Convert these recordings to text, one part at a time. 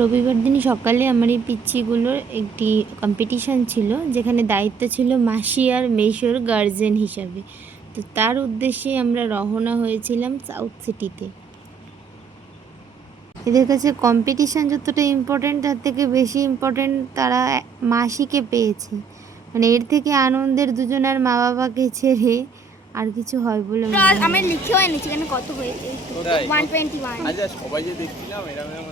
রবিবার দিন সকালে আমার এই পিচ্চিগুলোর একটি কম্পিটিশান ছিল, যেখানে দায়িত্ব ছিল মাসি আর মেসোর গার্জেন হিসাবে। তো তার উদ্দেশ্যে আমরা রওনা হয়েছিলাম সাউথ সিটিতে। এদের কাছে কম্পিটিশান যতটা ইম্পর্ট্যান্ট, তার থেকে বেশি ইম্পর্ট্যান্ট তারা মাসিকে পেয়েছে। মানে এর থেকে আনন্দের দুজনের মা বাবাকে ছেড়ে আর কিছু হয় বলে মনে হয় না। আমি লিখেও এনেছি এখানে কত হয়েছে, 121। আচ্ছা সবাই যে দেখছিলাম এরকম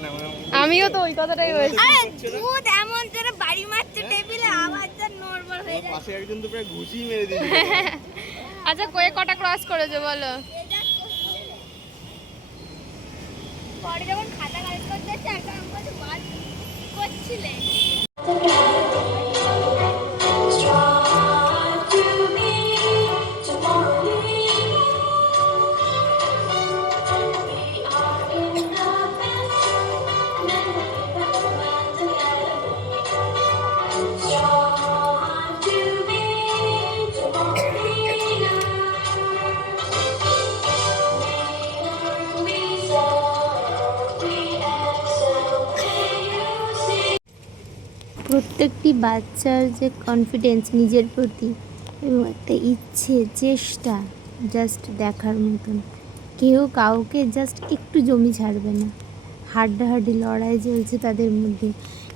আমিও তো ওই কথাটাই বলছি। আরে দুধ এমন করে বাড়ি মারছে টেবিলে, আওয়াজ যা নরমাল হয়ে যায়। পাশে একজন তো প্রায় ঘুষি মেরে দিয়েছে। আচ্ছা কটা ক্রস করেছে বলো? পরে যখন খাতা কালেক্ট করতে যাচ্ছে একটা আমাকে বার করছিলে। প্রত্যেকটি বাচ্চার যে কনফিডেন্স নিজের প্রতি এবং একটা ইচ্ছে, চেষ্টা জাস্ট দেখার মতন। কেউ কাউকে জাস্ট একটু জমি ছাড়বে না, হাড্ডাহাড্ডি লড়াই চলছে তাদের মধ্যে।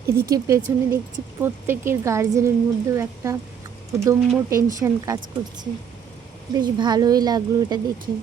এদিকে পেছনে দেখছি প্রত্যেকের গার্জেনের মধ্যেও একটা অদম্য টেনশন কাজ করছে। বেশ ভালোই লাগলো এটা দেখে।